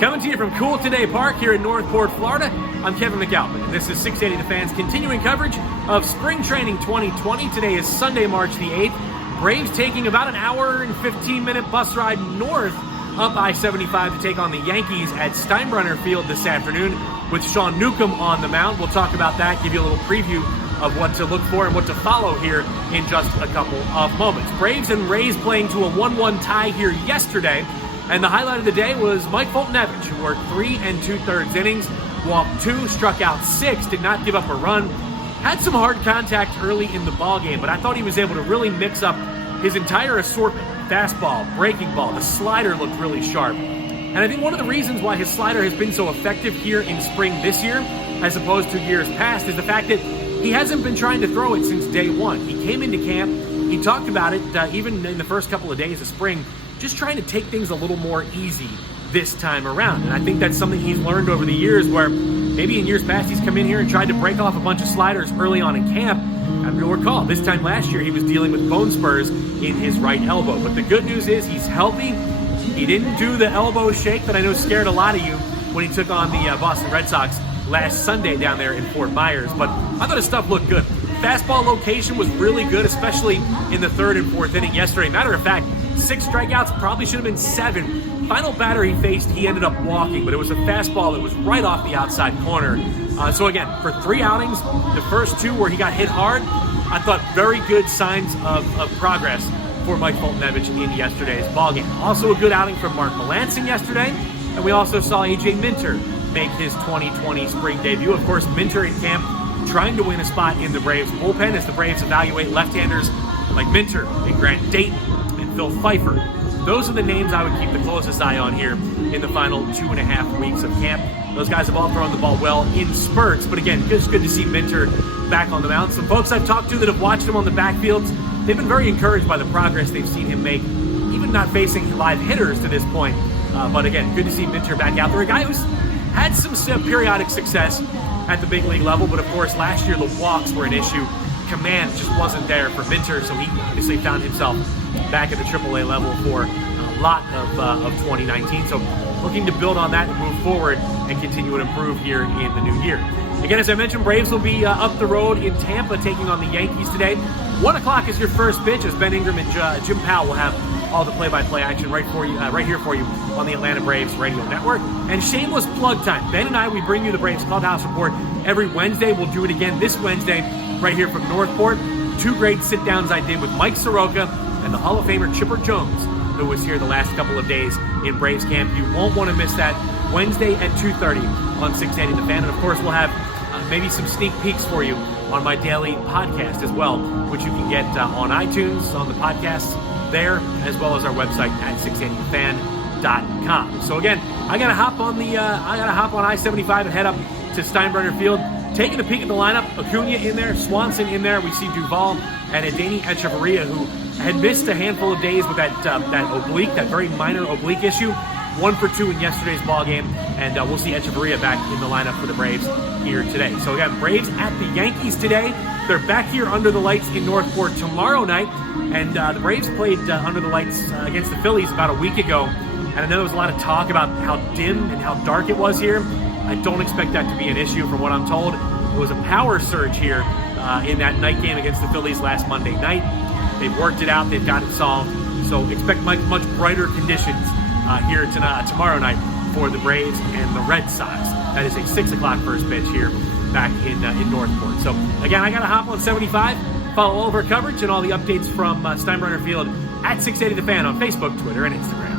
Coming to you from Cool Today Park here in Northport, Florida, I'm Kevin McAlpin, and this is 680 The Fan's continuing coverage of Spring Training 2020. Today is Sunday, March the 8th. Braves taking about an hour and 15-minute bus ride north up I-75 to take on the Yankees at Steinbrenner Field this afternoon with Sean Newcomb on the mound. We'll talk about that, give you a little preview of what to look for and what to follow here in just a couple of moments. Braves and Rays playing to a 1-1 tie here yesterday. And the highlight of the day was Mike Foltynewicz, who worked 3 2/3 innings, walked 2, struck out 6, did not give up a run. Had some hard contact early in the ballgame, but I thought he was able to really mix up his entire assortment. Fastball, breaking ball, the slider looked really sharp. And I think one of the reasons why his slider has been so effective here in spring this year, as opposed to years past, is the fact that he hasn't been trying to throw it since day one. He came into camp, he talked about it even in the first couple of days of spring, just trying to take things a little more easy this time around. And I think that's something he's learned over the years, where maybe in years past he's come in here and tried to break off a bunch of sliders early on in camp. And you'll recall, this time last year he was dealing with bone spurs in his right elbow. But the good news is he's healthy. He didn't do the elbow shake that I know scared a lot of you when he took on the Boston Red Sox last Sunday down there in Fort Myers. But I thought his stuff looked good. Fastball location was really good, especially in the 3rd and 4th inning yesterday. Matter of fact, 6 strikeouts, probably should have been 7. Final batter he faced, he ended up walking, but it was a fastball that was right off the outside corner. So again, for 3 outings, the first 2 where he got hit hard, I thought very good signs of progress for Mike Foltynewicz in yesterday's ballgame. Also a good outing from Mark Melancon yesterday, and we also saw A.J. Minter make his 2020 spring debut. Of course, Minter in camp trying to win a spot in the Braves bullpen as the Braves evaluate left-handers like Minter and Grant Dayton and Phil Pfeiffer. Those are the names I would keep the closest eye on here in the final 2.5 weeks of camp. Those guys have all thrown the ball well in spurts, but again, it's good to see Minter back on the mound. Some folks I've talked to that have watched him on the backfields, they've been very encouraged by the progress they've seen him make, even not facing live hitters to this point. But again, good to see Minter back out there. A guy who's had some periodic success at the big league level, but of course last year the walks were an issue. Command just wasn't there for Minter, so he obviously found himself back at the AAA level for a lot of 2019. So looking to build on that and move forward and continue to improve here in the new year. Again, as I mentioned, Braves will be up the road in Tampa taking on the Yankees today. 1 o'clock is your first pitch, as Ben Ingram and Jim Powell will have all the play-by-play action right here for you on the Atlanta Braves radio network. And shameless plug time. Ben and I, we bring you the Braves Clubhouse Report every Wednesday. We'll do it again this Wednesday right here from Northport. 2 great sit-downs I did with Mike Soroka and the Hall of Famer Chipper Jones, who was here the last couple of days in Braves camp. You won't want to miss that. Wednesday at 2:30 on 680 The Fan. And of course, we'll have maybe some sneak peeks for you on my daily podcast as well, which you can get on iTunes, on the podcasts there, as well as our website at 680thefan.com. So again, I gotta hop on I-75 and head up to Steinbrenner Field. Taking a peek at the lineup, Acuna in there, Swanson in there. We see Duvall and Adeiny Hechavarria, who had missed a handful of days with that oblique, that very minor oblique issue. 1 for 2 in yesterday's ball game, and we'll see Hechavarria back in the lineup for the Braves here today. So again, Braves at the Yankees today. They're back here under the lights in Northport tomorrow night, and the Braves played under the lights against the Phillies about a week ago, and I know there was a lot of talk about how dim and how dark it was here. I don't expect that to be an issue from what I'm told. It was a power surge here in that night game against the Phillies last Monday night. They've worked it out, they've got it solved, so expect much brighter conditions here tomorrow night for the Braves and the Red Sox. That is a 6 o'clock first pitch here back in Northport. So again, I got to hop on 75, follow all of our coverage and all the updates from Steinbrenner Field at 680 The Fan on Facebook, Twitter, and Instagram.